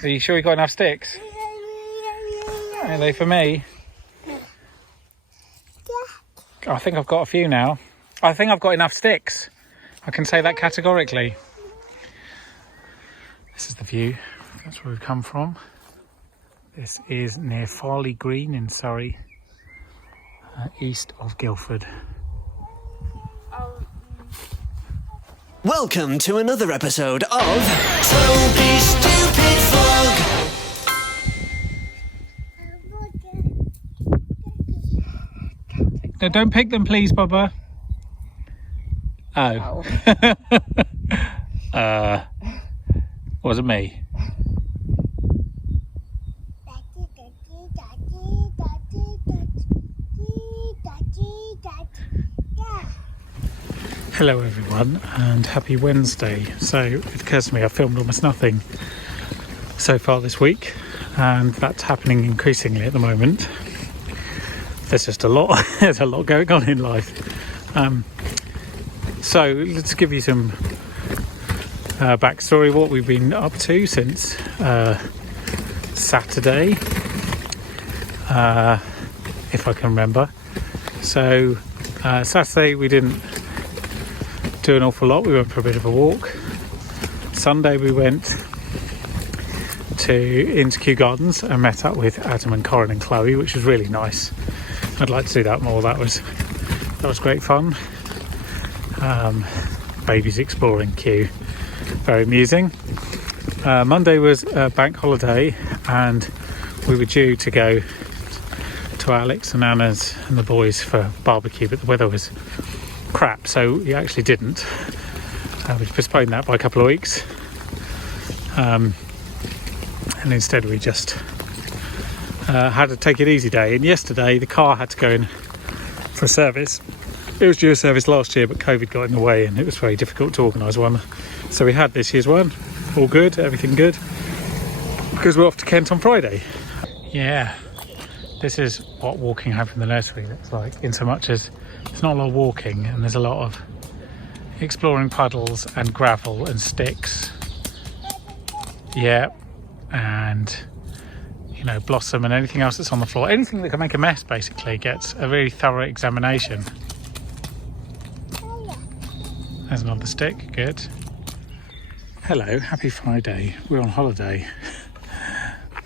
Are you sure you got enough sticks? Are they for me? I think I've got a few now. I think I've got enough sticks. I can say that categorically. This is the view. That's where we've come from. This is near Farley Green in Surrey, east of Guildford. Welcome to another episode of Toby Stupid Vlog. No, don't pick them, please, Bubba. Oh. Wasn't me. Hello everyone and happy Wednesday. So it occurs to me I've filmed almost nothing so far this week, and that's happening increasingly at the moment. There's just a lot there's a lot going on in life. So let's give you some backstory, what we've been up to since Saturday, if I can remember. So Saturday we didn't do an awful lot. We went for a bit of a walk. Sunday we went into Kew Gardens and met up with Adam and Corin and Chloe, which was really nice. I'd like to do that more. That was great fun. Babies exploring Kew, very amusing. Monday was a bank holiday and we were due to go to Alex and Anna's and the boys for barbecue, but the weather was crap, so we actually didn't. We postponed that by a couple of weeks, and instead we just had a take it easy day. And yesterday the car had to go in for a service. It was due a service last year, but COVID got in the way and it was very difficult to organise one, so we had this year's one. All good, everything good, because we're off to Kent on Friday. Yeah, this is what walking home from the nursery looks like, in so much as it's not a lot of walking and there's a lot of exploring puddles and gravel and sticks. Yeah, and you know, blossom and anything else that's on the floor. Anything that can make a mess basically gets a really thorough examination. There's another stick, good. Hello, happy Friday. We're on holiday.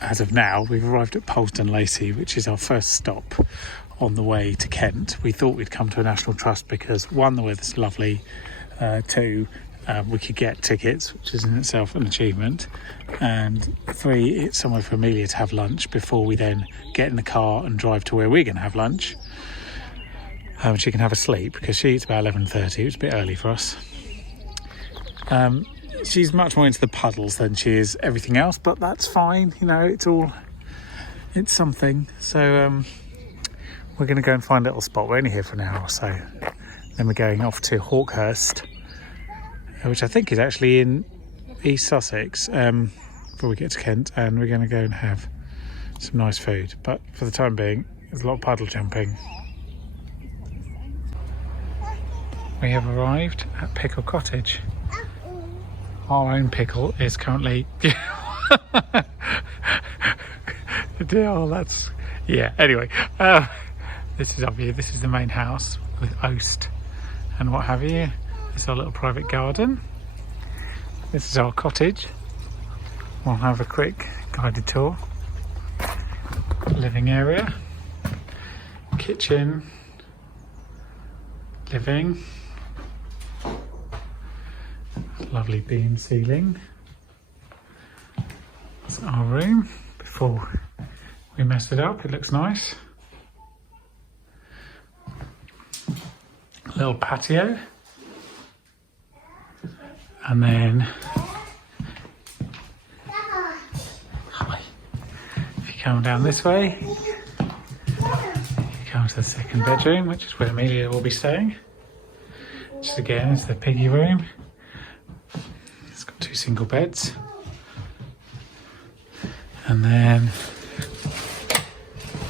As of now, we've arrived at Polesden Lacey, which is our first stop on the way to Kent. We thought we'd come to a National Trust because, one, the weather's lovely, two, we could get tickets, which is in itself an achievement, and three, it's somewhere for Amelia to have lunch before we then get in the car and drive to where we're going to have lunch. She can have a sleep because she eats about 11:30. It was a bit early for us. She's much more into the puddles than she is everything else, but that's fine. You know, it's something. So we're going to go and find a little spot. We're only here for an hour or so. Then we're going off to Hawkhurst, which I think is actually in East Sussex, before we get to Kent, and we're going to go and have some nice food. But for the time being, there's a lot of puddle jumping. We have arrived at Pickle Cottage. Our own pickle is currently oh, that's anyway, this is our view. This is the main house with oast and what have you. This is our little private garden. This is our cottage. We'll have a quick guided tour. Living area, kitchen, living. Lovely beam ceiling. That's our room. Before we messed it up, it looks nice. Little patio. And then if you come down this way, you come to the second bedroom, which is where Amelia will be staying. Which again is the piggy room. It's got two single beds. And then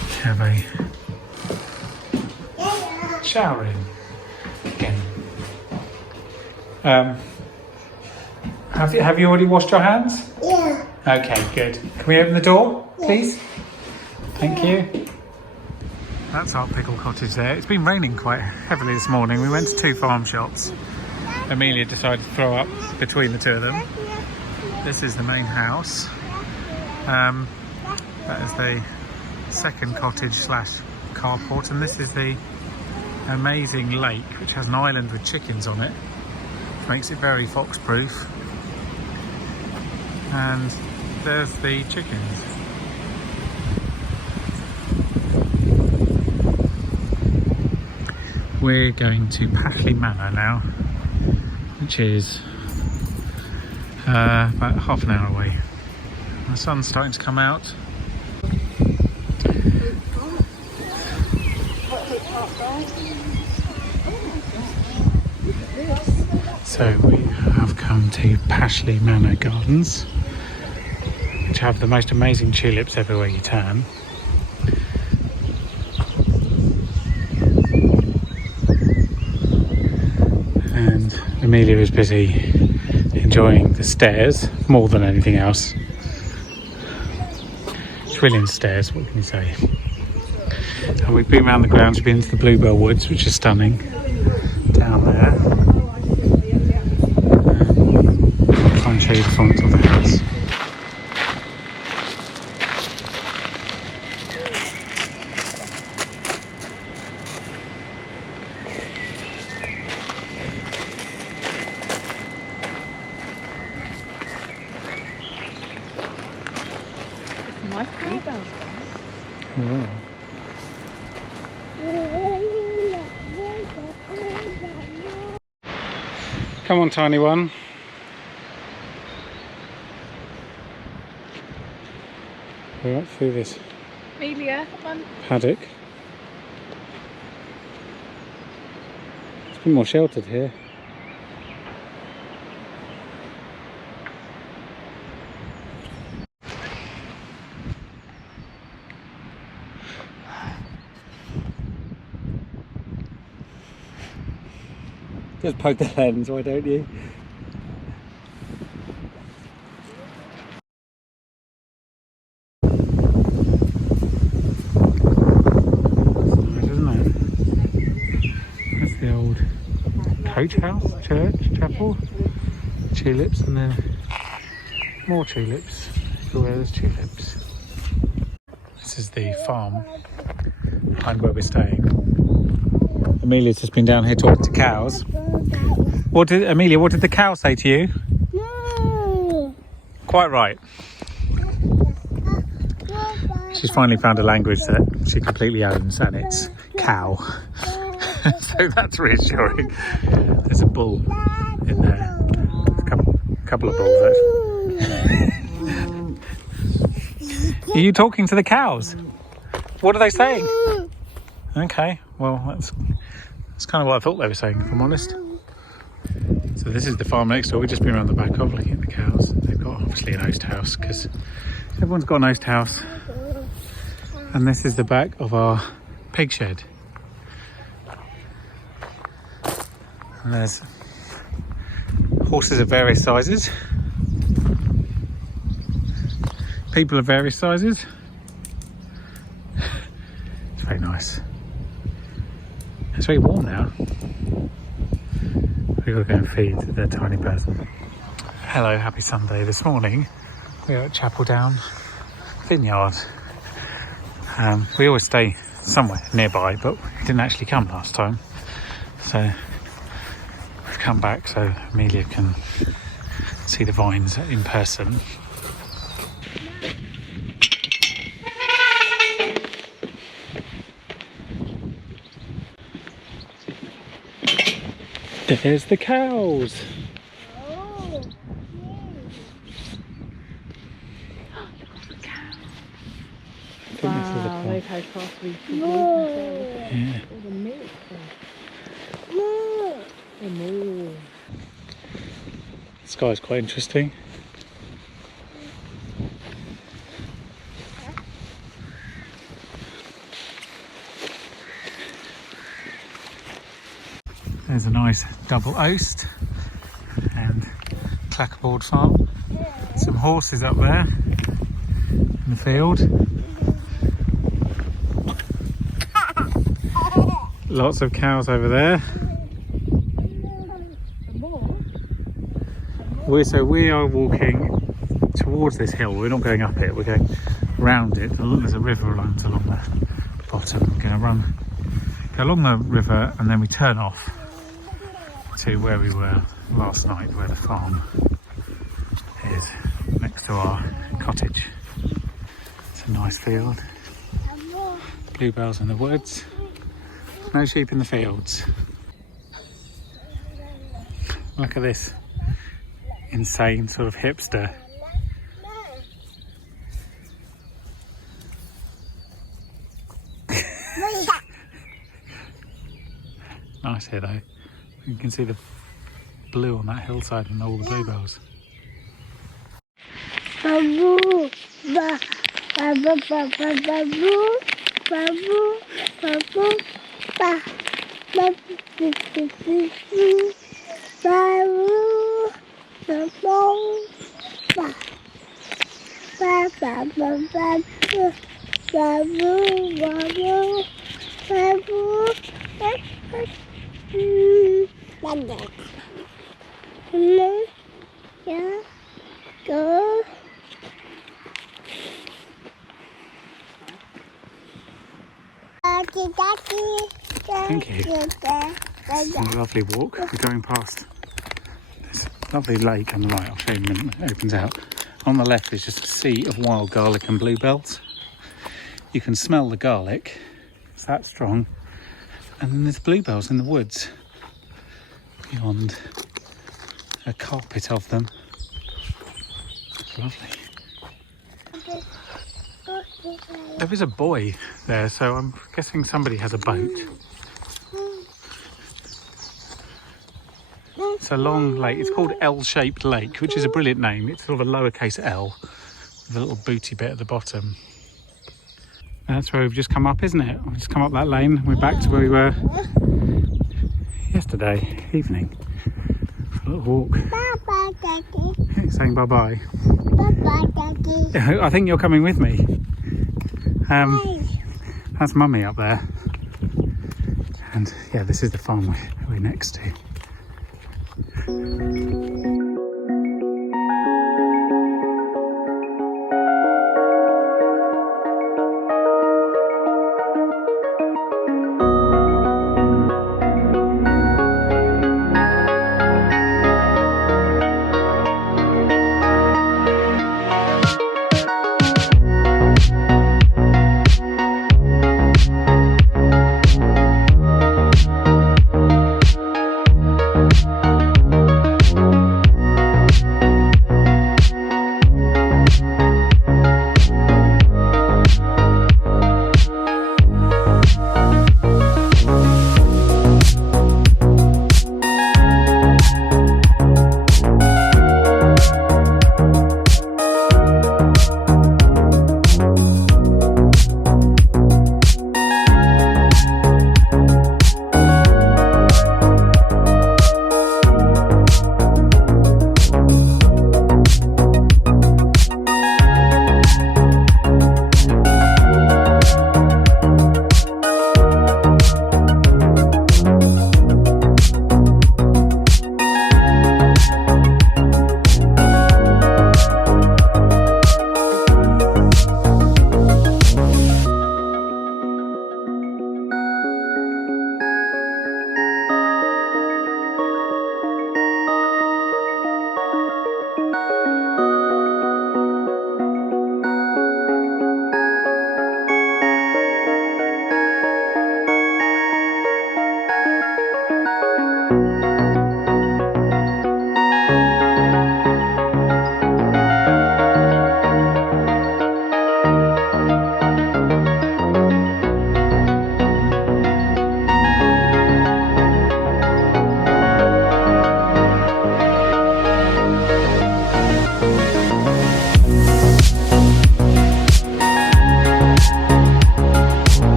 we have a shower room again. Have you already washed your hands? Yeah. Okay, good. Can we open the door, please? Thank you. That's our pickle cottage there. It's been raining quite heavily this morning. We went to 2 farm shops. Amelia decided to throw up between the 2 of them. This is the main house. That is the second cottage slash carport, and this is the amazing lake which has an island with chickens on it, which makes it very fox proof. And there's the chickens. We're going to Pashley Manor now, which is about half an hour away. The sun's starting to come out. So we have come to Pashley Manor Gardens, which have the most amazing tulips everywhere you turn. And Amelia is busy enjoying the stairs more than anything else. Brilliant stairs, what can you say? And we've been around the grounds, we've been to the Bluebell Woods, which is stunning, down there. I'll try and show you the front of the house. Wow. Come on, tiny one. We're up through this Amelia, come on. paddock. It's been more sheltered here. Just poke the lens, why don't you? That's nice, isn't it? That's the old coach house, church, chapel, tulips, and then more tulips. Everywhere there's tulips. This is the farm behind where we're staying. Amelia's just been down here talking to cows. Amelia, what did the cow say to you? No. Quite right. She's finally found a language that she completely owns, and it's cow. So that's reassuring. There's a bull in there. A couple of bulls actually. Are you talking to the cows? What are they saying? Okay, well that's kind of what I thought they were saying, if I'm honest. So this is the farm next door. We've just been around the back of looking at the cows. They've got obviously an oast house because everyone's got an oast house. And this is the back of our pig shed. And there's horses of various sizes. People of various sizes. It's very nice. It's very warm now. We've got to go and feed the tiny person. Hello, happy Sunday. This morning we are at Chapel Down Vineyard. We always stay somewhere nearby, but we didn't actually come last time. So we've come back so Amelia can see the vines in person. There's the cows. Oh, Wow, look how fast we can no. Yeah. all the milk. No. The moo. The sky's quite interesting. There's a nice double oast and clackerboard farm. Some horses up there. in the field. Lots of cows over there. We are walking towards this hill. We're not going up it, we're going round it. There's a river runs along the bottom. We're going to go along the river and then we turn off to where we were last night, where the farm is next to our cottage. It's a nice field. Bluebells in the woods. No sheep in the fields. Look at this insane sort of hipster. Nice here though. You can see the blue on that hillside and all the bluebells. Babu, ba, babu, babu, babu, babu, babu, ba, babu, babu, babu, babu, ba, ba, ba, ba, babu, babu, babu, babu, Bandit. Yeah, go. Thank you. It's a lovely walk. We're going past this lovely lake on the right. I'll show you in a minute when it opens out. On the left is just a sea of wild garlic and bluebells. You can smell the garlic. It's that strong. And then there's bluebells in the woods beyond, a carpet of them. It's lovely. There is a buoy there, so I'm guessing somebody has a boat. It's a long lake. It's called L-shaped lake, which is a brilliant name. It's sort of a lowercase L with a little booty bit at the bottom. That's where we've just come up, isn't it? We've just come up that lane. We're back to where we were yesterday evening for a little walk. Bye-bye, Daddy. Saying bye-bye. Bye-bye, Daddy. I think you're coming with me. That's Mummy up there. And yeah, this is the farm we're next to.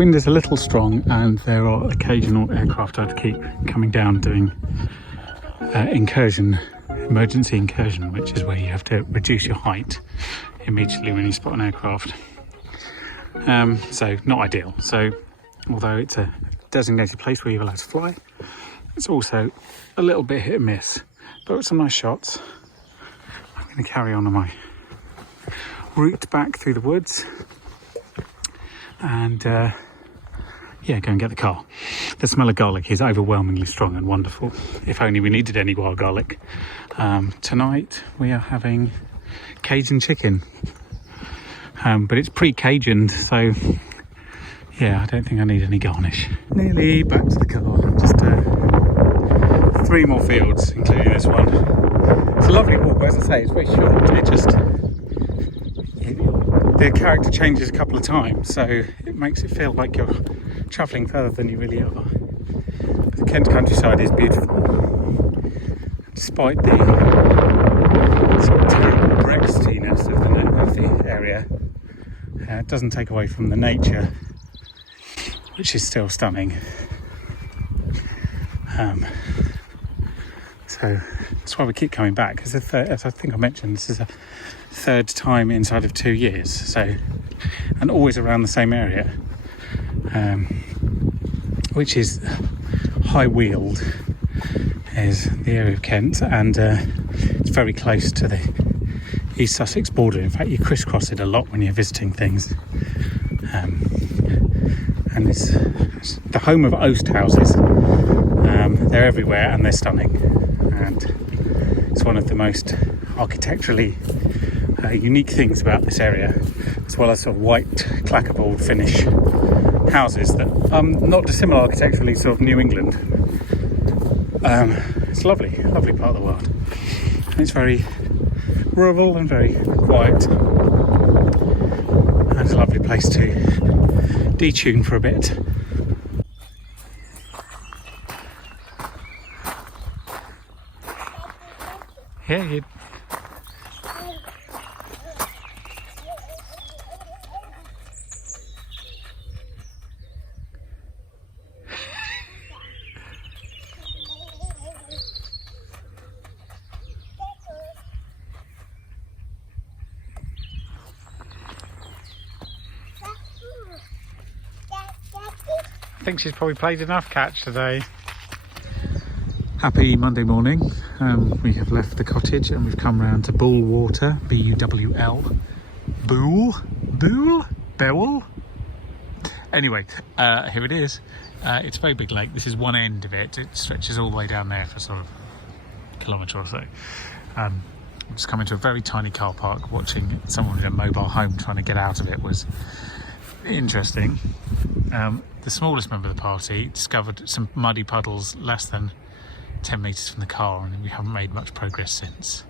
Wind is a little strong and there are occasional aircraft I have to keep coming down doing emergency incursion, which is where you have to reduce your height immediately when you spot an aircraft. So not ideal. So although it's a designated place where you're allowed to fly, it's also a little bit hit and miss, but with some nice shots. I'm going to carry on my route back through the woods and yeah, go and get the car. The smell of garlic is overwhelmingly strong and wonderful. If only we needed any wild garlic. Tonight we are having Cajun chicken, but it's pre-Cajuned, so yeah, I don't think I need any garnish. Nearly back to the car. Just 3 more fields, including this one. It's a lovely walk, but as I say, it's very short. The character changes a couple of times, so it makes it feel like you're travelling further than you really are. The Kent countryside is beautiful, despite the sort of terrible Brexitiness of the area. It doesn't take away from the nature, which is still stunning. So that's why we keep coming back, because as I think I mentioned, this is a 3rd time inside of 2 years, so, and always around the same area, which is High Weald is the area of Kent, and it's very close to the East Sussex border. In fact, you crisscross it a lot when you're visiting things, and it's the home of oast houses. They're everywhere and they're stunning, and it's one of the most architecturally unique things about this area, as well as sort of white clackerboard finish houses that not dissimilar architecturally sort of New England. It's lovely part of the world, and it's very rural and very quiet, and it's a lovely place to detune for a bit. Yeah, you. I think she's probably played enough catch today. Happy Monday morning. We have left the cottage and we've come round to Bull Water, B-U-W-L. Bull? Anyway, here it is. It's a very big lake. This is one end of it. It stretches all the way down there for sort of a kilometre or so. Just coming to a very tiny car park, watching someone in a mobile home trying to get out of it was interesting. The smallest member of the party discovered some muddy puddles less than 10 metres from the car, and we haven't made much progress since.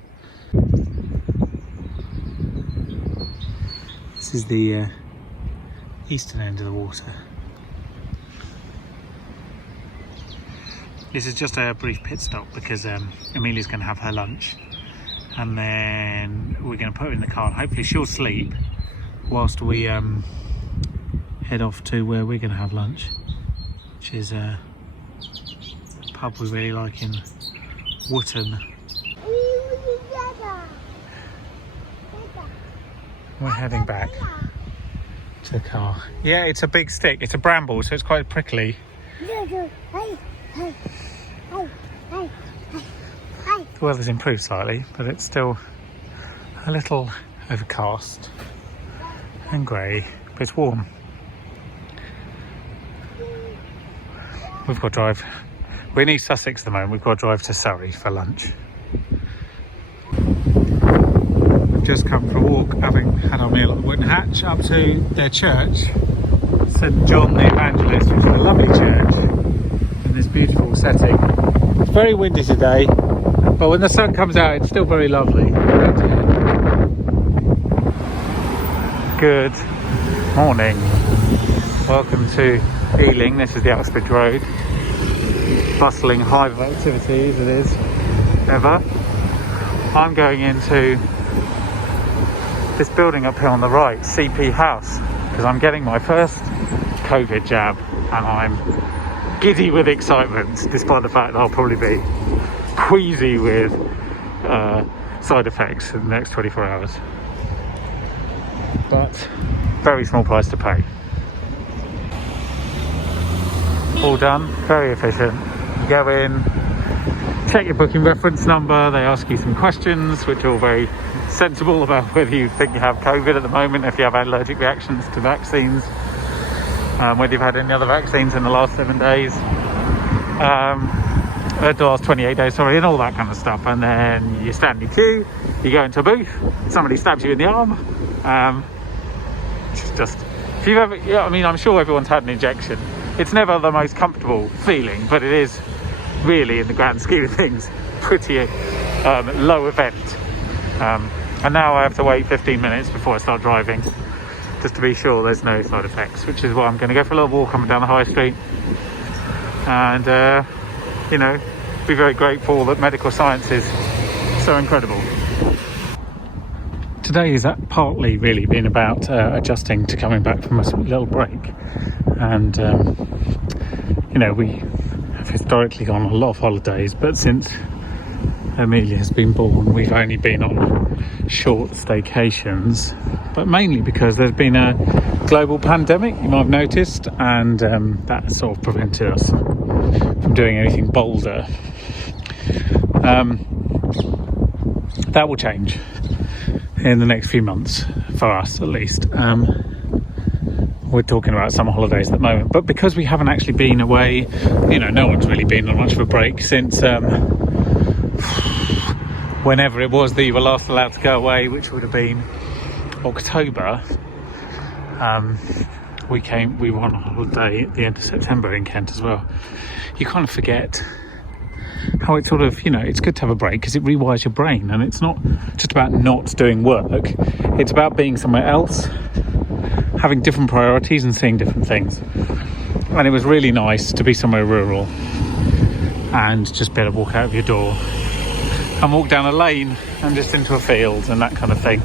This is the eastern end of the water. This is just a brief pit stop because Amelia's going to have her lunch, and then we're going to put her in the car and hopefully she'll sleep whilst we head off to where we're going to have lunch, which is a pub we really like in Wootton. We're heading back to the car. Yeah, it's a big stick. It's a bramble, so it's quite prickly. The weather's improved slightly, but it's still a little overcast and grey, but it's warm. We've got to drive. We're in East Sussex at the moment. We've got to drive to Surrey for lunch. We've just come for a walk, having had our meal at the Wooden Hatch, up to their church, St John the Evangelist, which is a lovely church in this beautiful setting. It's very windy today, but when the sun comes out, it's still very lovely. Good morning. Welcome to Ealing. This is the Uxbridge Road. Bustling hive of activity as it is ever. I'm going into this building up here on the right, CP House, because I'm getting my first COVID jab, and I'm giddy with excitement, despite the fact that I'll probably be queasy with side effects in the next 24 hours. But very small price to pay. All done, very efficient. You go in, check your booking reference number, they ask you some questions which are all very sensible about whether you think you have COVID at the moment, if you have allergic reactions to vaccines, whether you've had any other vaccines in the last 7 days, the last 28 days, sorry, and all that kind of stuff. And then you stand in your queue, you go into a booth, somebody stabs you in the arm. It's just, if you've ever, yeah, I mean, I'm sure everyone's had an injection. It's never the most comfortable feeling, but it is really, in the grand scheme of things, pretty low event. And now I have to wait 15 minutes before I start driving, just to be sure there's no side effects, which is why I'm going to go for a little walk up and down the high street, and you know, be very grateful that medical science is so incredible. Today is partly really been about adjusting to coming back from a little break, and you know, we have historically gone on a lot of holidays, but since Amelia has been born, we've only been on short staycations, but mainly because there's been a global pandemic, you might have noticed, and that sort of prevented us from doing anything bolder. That will change in the next few months, for us at least. We're talking about summer holidays at the moment, but because we haven't actually been away, you know, no one's really been on much of a break since whenever it was that you were last allowed to go away, which would have been October. We were on a holiday at the end of September in Kent as well. You kind of forget how it sort of, you know, it's good to have a break because it rewires your brain, and it's not just about not doing work, it's about being somewhere else, having different priorities and seeing different things. And it was really nice to be somewhere rural and just be able to walk out of your door and walk down a lane and just into a field and that kind of thing.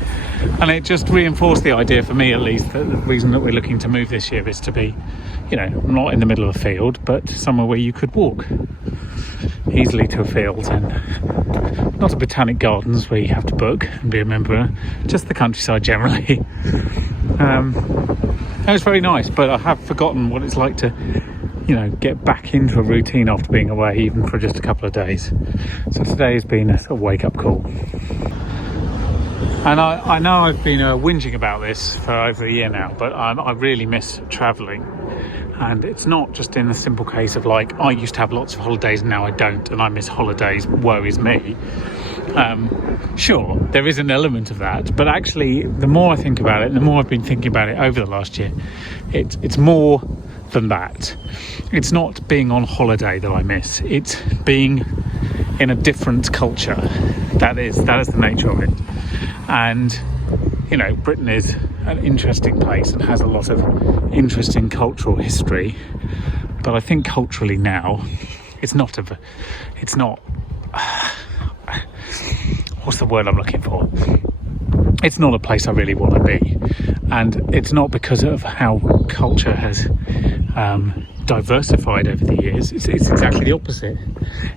And it just reinforced the idea, for me at least, that the reason that we're looking to move this year is to be, you know, not in the middle of a field, but somewhere where you could walk easily to a field, and not a botanic gardens where you have to book and be a member, just the countryside generally. It was very nice, but I have forgotten what it's like to, you know, get back into a routine after being away, even for just a couple of days. So today has been a sort of wake-up call. And I know I've been whinging about this for over a year now, but I really miss travelling. And it's not just in a simple case of like, I used to have lots of holidays, now I don't, and I miss holidays, woe is me. Sure, there is an element of that, but actually the more I think about it, the more I've been thinking about it over the last year, it's more than that. It's not being on holiday that I miss, it's being in a different culture. That is the nature of it. And you know, Britain is an interesting place and has a lot of interesting cultural history, but I think culturally now it's not what's the word I'm looking for? It's not a place I really want to be, and it's not because of how culture has diversified over the years. It's exactly the opposite.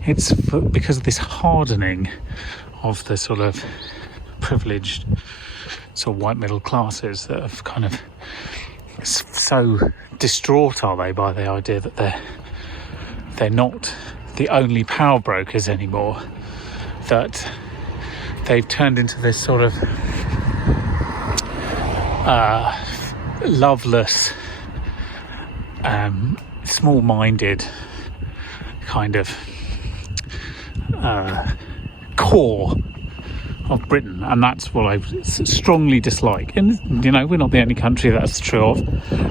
It's because of this hardening of the sort of privileged sort of white middle classes that have kind of so distraught are they by the idea that they're not the only power brokers anymore, that they've turned into this sort of loveless, small-minded kind of core of Britain, and that's what I strongly dislike. And you know, we're not the only country that's true of,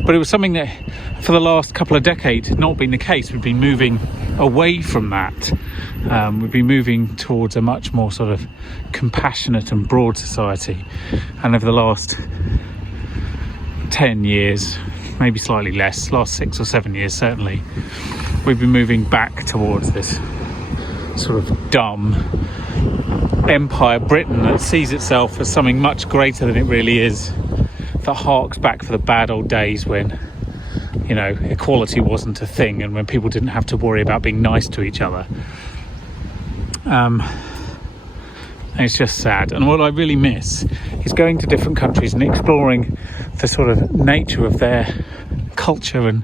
but it was something that for the last couple of decades had not been the case. We've been moving away from that. We've been moving towards a much more sort of compassionate and broad society, and over the last 10 years, maybe slightly less, last 6 or 7 years certainly, we've been moving back towards this sort of dumb empire Britain that sees itself as something much greater than it really is, that harks back for the bad old days when you know, equality wasn't a thing, and when people didn't have to worry about being nice to each other. It's just sad. And what I really miss is going to different countries and exploring the sort of nature of their culture, and,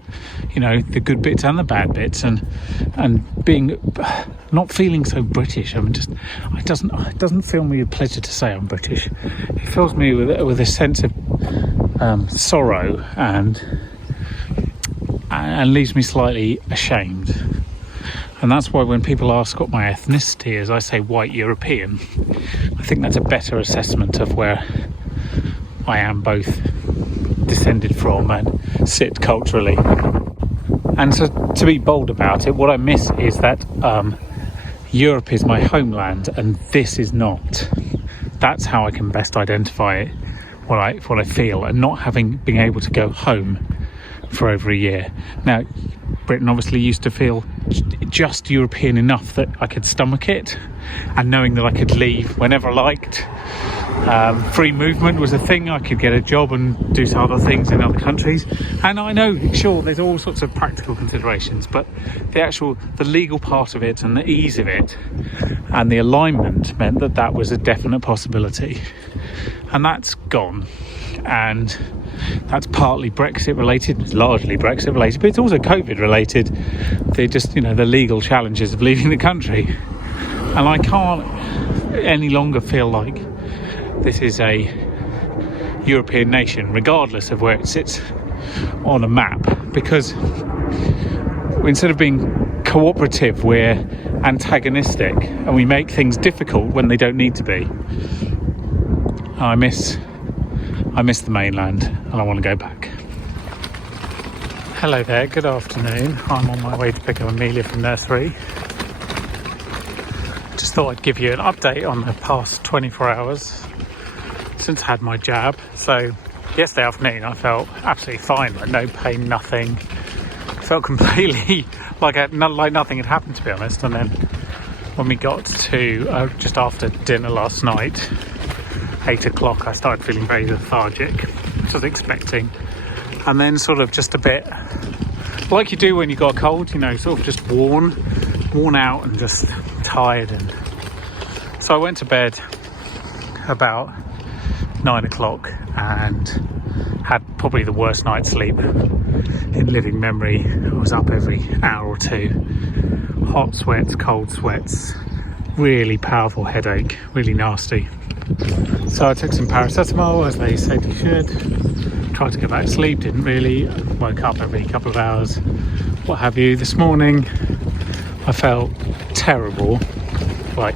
you know, the good bits and the bad bits, and being not feeling so British. I mean, just it doesn't fill me with pleasure to say I'm British. It fills me with a sense of sorrow, and leaves me slightly ashamed. And that's why when people ask what my ethnicity is, I say white European. I think that's a better assessment of where I am both descended from and sit culturally. And so, to be bold about it, what I miss is that Europe is my homeland and this is not. That's how I can best identify it, what I feel, and not being able to go home for over a year. Now, Britain obviously used to feel just European enough that I could stomach it, and knowing that I could leave whenever I liked. Free movement was a thing. I could get a job and do some other things in other countries, and I know, sure, there's all sorts of practical considerations, but the legal part of it and the ease of it and the alignment meant that was a definite possibility, and that's gone. And that's partly Brexit related, largely Brexit related, but it's also COVID related. The legal challenges of leaving the country. And I can't any longer feel like this is a European nation, regardless of where it sits on a map, because instead of being cooperative, we're antagonistic, and we make things difficult when they don't need to be. I miss the mainland, and I want to go back. Hello there, good afternoon. I'm on my way to pick up Amelia from nursery. Just thought I'd give you an update on the past 24 hours since I had my jab. So yesterday afternoon I felt absolutely fine, like no pain, nothing. Felt completely like nothing had happened, to be honest. And then when we got to just after dinner last night, 8 o'clock, I started feeling very lethargic, which I was expecting, and then sort of just a bit like you do when you got a cold, sort of just worn out and just tired. And so I went to bed about 9 o'clock and had probably the worst night's sleep in living memory. I was up every hour or two, hot sweats, cold sweats, really powerful headache, really nasty. So I took some paracetamol, as they said you should. Tried to go back to sleep, didn't really. Woke up every couple of hours, what have you. This morning I felt terrible, like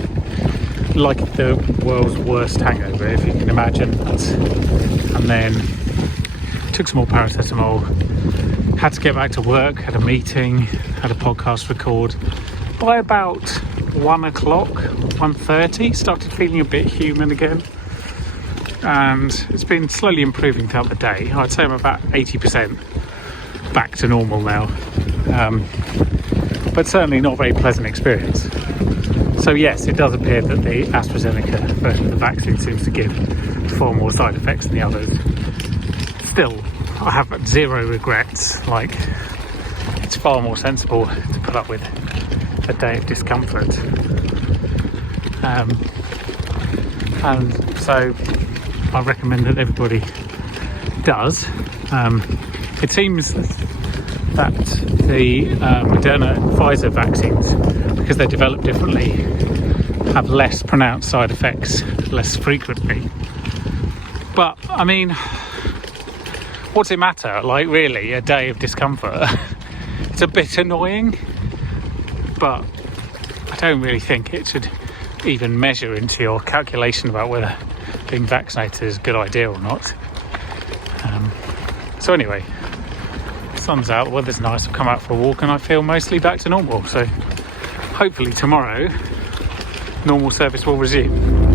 the world's worst hangover, if you can imagine. And then took some more paracetamol, had to get back to work, had a meeting, had a podcast record. By about 1:30, started feeling a bit human again, and it's been slowly improving throughout the day. I'd say I'm about 80% back to normal now, but certainly not a very pleasant experience. So yes, it does appear that the AstraZeneca version of the vaccine seems to give far more side effects than the others. Still, I have zero regrets. Like, it's far more sensible to put up with a day of discomfort, and so I recommend that everybody does. It seems that the Moderna and Pfizer vaccines, because they're developed differently, have less pronounced side effects less frequently. But I mean, what's it matter? Like, really, a day of discomfort? It's a bit annoying, but I don't really think it should even measure into your calculation about whether being vaccinated is a good idea or not. So anyway, the sun's out, the weather's nice, I've come out for a walk and I feel mostly back to normal. So hopefully tomorrow, normal service will resume.